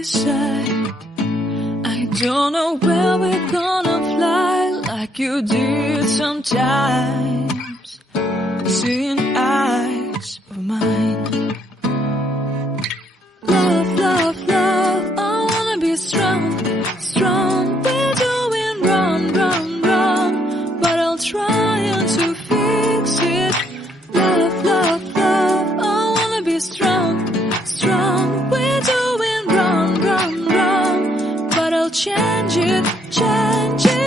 decide. I don't know where we're gonna fly like you did sometimes. Seeing eyes of mine. Love, love, love, I wanna be strong, strong. We're doing wrong, wrong, wrong, but I'll try to fix it. Love, love, love, I wanna be strong, strong. We're doing wrong, wrong, wrong, but I'll change it, change it.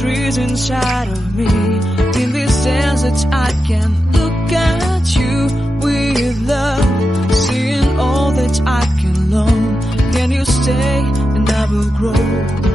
Trees inside of me. In this desert I can look at you with love. Seeing all that I can learn. Can you stay and I will grow?